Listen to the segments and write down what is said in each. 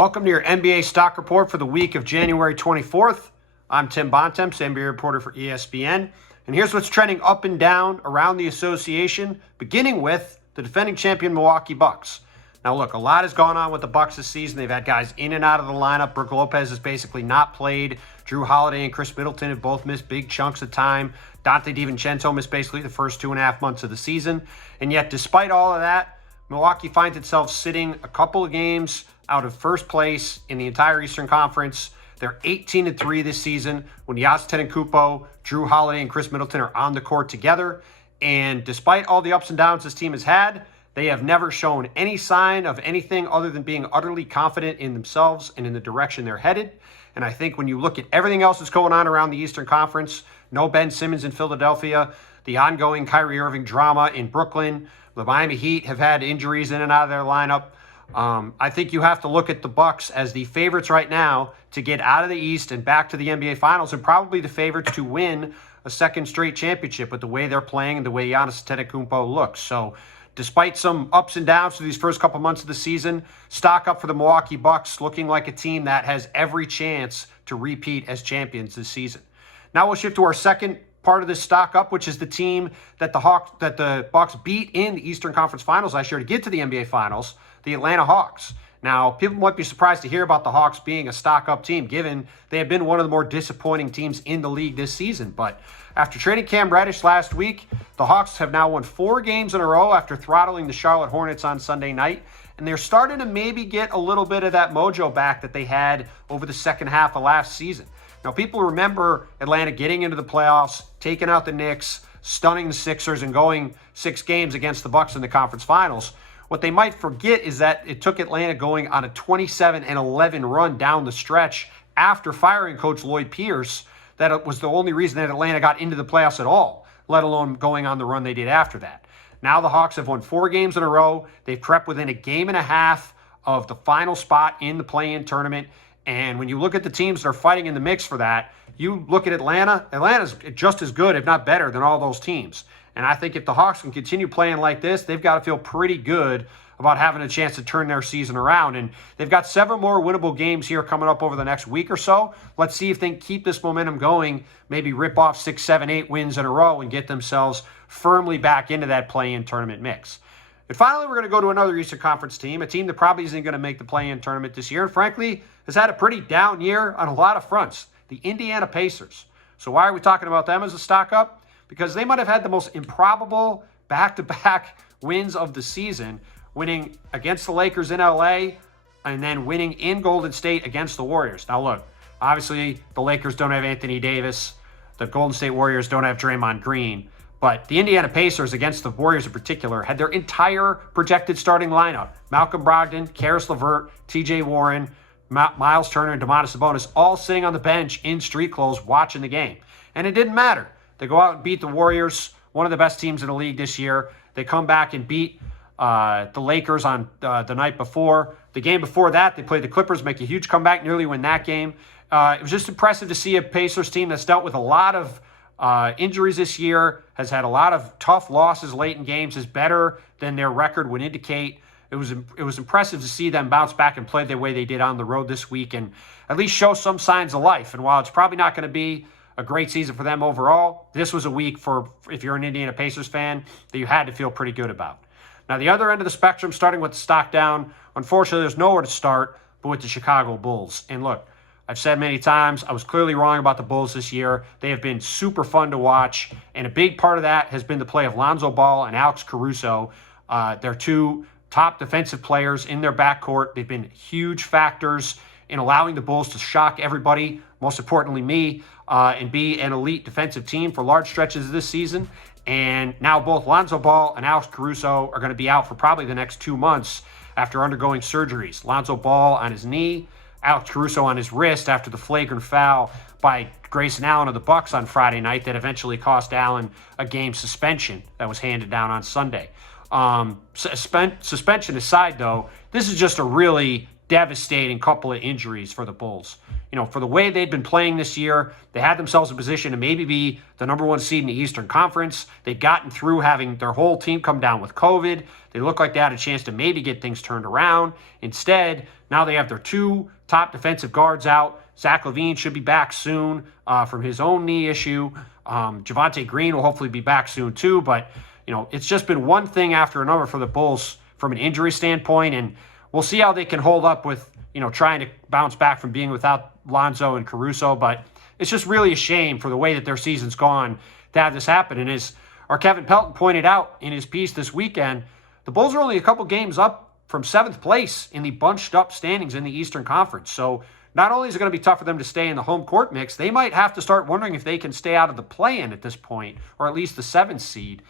Welcome to your NBA stock report for the week of January 24th. I'm Tim Bontemps, NBA reporter for ESPN. And here's what's trending up and down around the association, beginning with the defending champion Milwaukee Bucks. Now, look, a lot has gone on with the Bucks this season. They've had guys in and out of the lineup. Brook Lopez has basically not played. Drew Holiday and Chris Middleton have both missed big chunks of time. Dante DiVincenzo missed basically the first 2.5 months of the season. And yet, despite all of that, Milwaukee finds itself sitting a couple of games out of first place in the entire Eastern Conference. They're 18-3 this season when Giannis Antetokounmpo, Drew Holiday, and Chris Middleton are on the court together. And despite all the ups and downs this team has had, they have never shown any sign of anything other than being utterly confident in themselves and in the direction they're headed. And I think when you look at everything else that's going on around the Eastern Conference, no Ben Simmons in Philadelphia, the ongoing Kyrie Irving drama in Brooklyn, the Miami Heat have had injuries in and out of their lineup. I think you have to look at the Bucks as the favorites right now to get out of the East and back to the NBA Finals, and probably the favorites to win a second straight championship with the way they're playing and the way Giannis Antetokounmpo looks. So despite some ups and downs through these first couple months of the season, stock up for the Milwaukee Bucks, looking like a team that has every chance to repeat as champions this season. Now we'll shift to our second part of this stock up, which is the team that the Bucks beat in the Eastern Conference Finals last year to get to the NBA Finals, the Atlanta Hawks. Now, people might be surprised to hear about the Hawks being a stock-up team, given they have been one of the more disappointing teams in the league this season. But after trading Cam Reddish last week, the Hawks have now won 4 games in a row after throttling the Charlotte Hornets on Sunday night. And they're starting to maybe get a little bit of that mojo back that they had over the second half of last season. Now, people remember Atlanta getting into the playoffs, taking out the Knicks, stunning the Sixers, and going 6 games against the Bucks in the conference finals. What they might forget is that it took Atlanta going on a 27-11 run down the stretch after firing Coach Lloyd Pierce. That it was the only reason that Atlanta got into the playoffs at all, let alone going on the run they did after that. Now the Hawks have won 4 games in a row. They've crept within a game and a half of the final spot in the play-in tournament. And when you look at the teams that are fighting in the mix for that, you look at Atlanta. Atlanta's just as good, if not better, than all those teams. And I think if the Hawks can continue playing like this, they've got to feel pretty good about having a chance to turn their season around. And they've got several more winnable games here coming up over the next week or so. Let's see if they can keep this momentum going, maybe rip off 6, 7, 8 wins in a row and get themselves firmly back into that play-in tournament mix. And finally, we're going to go to another Eastern Conference team, a team that probably isn't going to make the play-in tournament this year, and frankly, has had a pretty down year on a lot of fronts, the Indiana Pacers. So why are we talking about them as a stock up? Because they might have had the most improbable back-to-back wins of the season, winning against the Lakers in LA and then winning in Golden State against the Warriors. Now look, obviously the Lakers don't have Anthony Davis. The Golden State Warriors don't have Draymond Green. But the Indiana Pacers, against the Warriors in particular, had their entire projected starting lineup. Malcolm Brogdon, Karis LeVert, TJ Warren, Miles Turner, and Domantas Sabonis all sitting on the bench in street clothes watching the game. And it didn't matter. They go out and beat the Warriors, one of the best teams in the league this year. They come back and beat the Lakers on the night before. The game before that, they played the Clippers, make a huge comeback, nearly win that game. It was just impressive to see a Pacers team that's dealt with a lot of injuries this year, has had a lot of tough losses late in games, is better than their record would indicate. It was impressive to see them bounce back and play the way they did on the road this week and at least show some signs of life. And while it's probably not going to be a great season for them overall, this was a week for, if you're an Indiana Pacers fan, that you had to feel pretty good about. Now, the other end of the spectrum, starting with the stock down, unfortunately, there's nowhere to start but with the Chicago Bulls. And look, I've said many times, I was clearly wrong about the Bulls this year. They have been super fun to watch, and a big part of that has been the play of Lonzo Ball and Alex Caruso. They're 2 top defensive players in their backcourt. They've been huge factors in allowing the Bulls to shock everybody, most importantly me, and be an elite defensive team for large stretches of this season. And now both Lonzo Ball and Alex Caruso are going to be out for probably the next 2 months after undergoing surgeries. Lonzo Ball on his knee, Alex Caruso on his wrist after the flagrant foul by Grayson Allen of the Bucks on Friday night that eventually cost Allen a game suspension that was handed down on Sunday. Suspension aside, though, this is just a really devastating couple of injuries for the Bulls. for the way they'd been playing this year, they had themselves in position to maybe be the number one seed in the Eastern Conference. They'd gotten through having their whole team come down with COVID. They looked like they had a chance to maybe get things turned around. Instead, now they have their two top defensive guards out. Zach LaVine should be back soon from his own knee issue. Javonte Green will hopefully be back soon too. But, it's just been one thing after another for the Bulls from an injury standpoint. And we'll see how they can hold up with, trying to bounce back from being without Lonzo and Caruso. But it's just really a shame for the way that their season's gone to have this happen. And as our Kevin Pelton pointed out in his piece this weekend, the Bulls are only a couple games up from 7th place in the bunched up standings in the Eastern Conference. So not only is it going to be tough for them to stay in the home court mix, they might have to start wondering if they can stay out of the play-in at this point, or at least the 7th seed,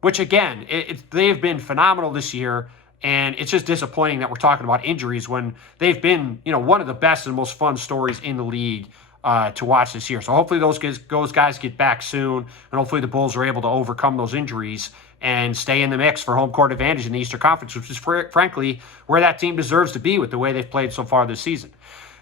which again, they've been phenomenal this year. And it's just disappointing that we're talking about injuries when they've been, one of the best and most fun stories in the league to watch this year. So hopefully those guys get back soon, and hopefully the Bulls are able to overcome those injuries and stay in the mix for home court advantage in the Eastern Conference, which is frankly where that team deserves to be with the way they've played so far this season.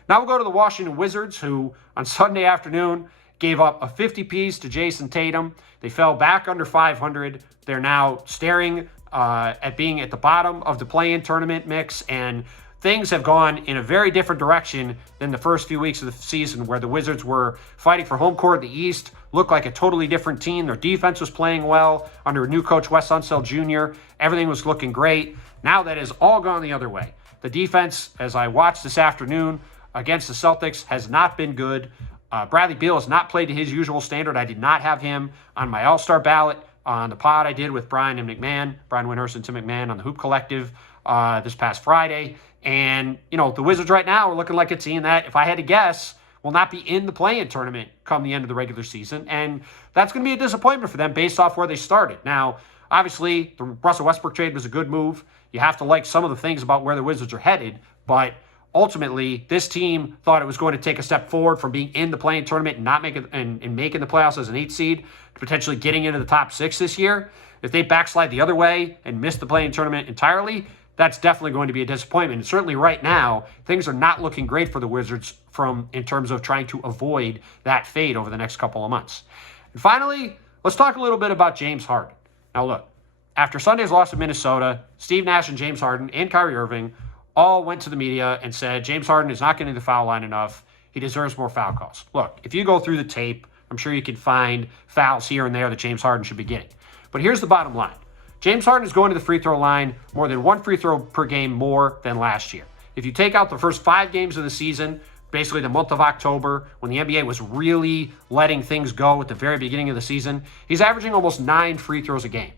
Now we'll go to the Washington Wizards, who on Sunday afternoon gave up a 50-piece to Jason Tatum. They fell back under 500. They're now staring at being at the bottom of the play-in tournament mix, and things have gone in a very different direction than the first few weeks of the season, where the Wizards were fighting for home court in the East, looked like a totally different team. Their defense was playing well under new coach Wes Unseld Jr. Everything was looking great. Now that has all gone the other way. The defense, as I watched this afternoon against the Celtics, has not been good. Bradley Beal has not played to his usual standard. I did not have him on my All-Star ballot on the pod I did with Brian Windhorst and Tim McMahon on the Hoop Collective this past Friday. And, the Wizards right now are looking like a team that, if I had to guess, will not be in the play-in tournament come the end of the regular season. And that's going to be a disappointment for them based off where they started. Now, obviously, the Russell Westbrook trade was a good move. You have to like some of the things about where the Wizards are headed. But ultimately, this team thought it was going to take a step forward from being in the play-in tournament and not making the playoffs as an 8 seed to potentially getting into the top 6 this year. If they backslide the other way and miss the play-in tournament entirely, that's definitely going to be a disappointment. And certainly right now, things are not looking great for the Wizards in terms of trying to avoid that fate over the next couple of months. And finally, let's talk a little bit about James Harden. Now look, after Sunday's loss to Minnesota, Steve Nash and James Harden and Kyrie Irving all went to the media and said James Harden is not getting the foul line enough. He deserves more foul calls. Look, if you go through the tape, I'm sure you can find fouls here and there that James Harden should be getting. But here's the bottom line. James Harden is going to the free throw line more than one free throw per game more than last year. If you take out the first 5 games of the season, basically the month of October, when the NBA was really letting things go at the very beginning of the season, he's averaging almost 9 free throws a game.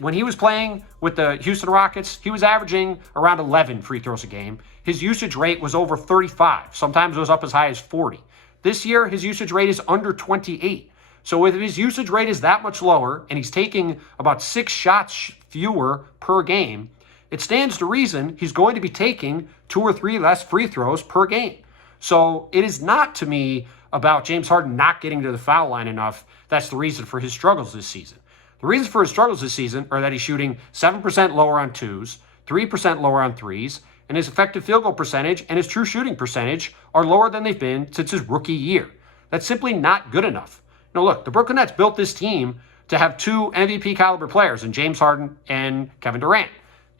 When he was playing with the Houston Rockets, he was averaging around 11 free throws a game. His usage rate was over 35. Sometimes it was up as high as 40. This year, his usage rate is under 28. So if his usage rate is that much lower and he's taking about 6 shots fewer per game, it stands to reason he's going to be taking 2 or 3 less free throws per game. So it is not, to me, about James Harden not getting to the foul line enough. That's the reason for his struggles this season. The reasons for his struggles this season are that he's shooting 7% lower on 2s, 3% lower on 3s, and his effective field goal percentage and his true shooting percentage are lower than they've been since his rookie year. That's simply not good enough. Now look, the Brooklyn Nets built this team to have 2 MVP caliber players in James Harden and Kevin Durant.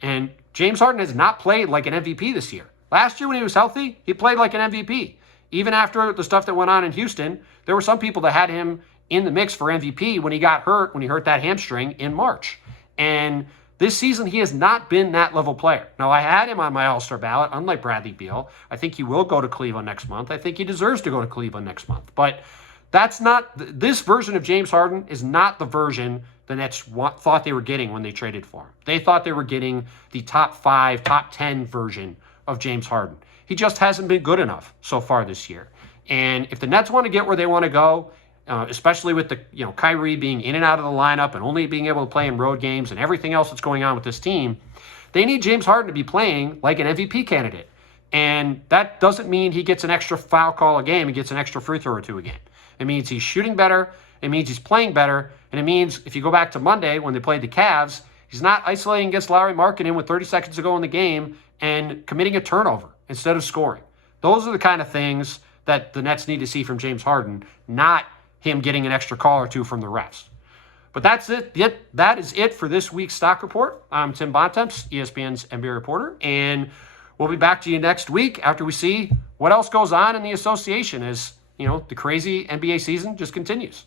And James Harden has not played like an MVP this year. Last year when he was healthy, he played like an MVP. Even after the stuff that went on in Houston, there were some people that had him in the mix for MVP when he hurt that hamstring in March. And this season, he has not been that level player. Now, I had him on my All-Star ballot, unlike Bradley Beal. I think he will go to Cleveland next month. I think he deserves to go to Cleveland next month. But this version of James Harden is not the version the Nets thought they were getting when they traded for him. They thought they were getting the top 5, top 10 version of James Harden. He just hasn't been good enough so far this year. And if the Nets want to get where they want to go, especially with the Kyrie being in and out of the lineup and only being able to play in road games and everything else that's going on with this team, they need James Harden to be playing like an MVP candidate. And that doesn't mean he gets an extra foul call a game and gets an extra free throw or 2 a game. It means he's shooting better. It means he's playing better. And it means if you go back to Monday when they played the Cavs, he's not isolating against Lauri Markkanen with 30 seconds to go in the game and committing a turnover instead of scoring. Those are the kind of things that the Nets need to see from James Harden, not him getting an extra call or two from the refs. But that's it. That is it for this week's Stock Report. I'm Tim Bontemps, ESPN's NBA reporter, and we'll be back to you next week after we see what else goes on in the association as, the crazy NBA season just continues.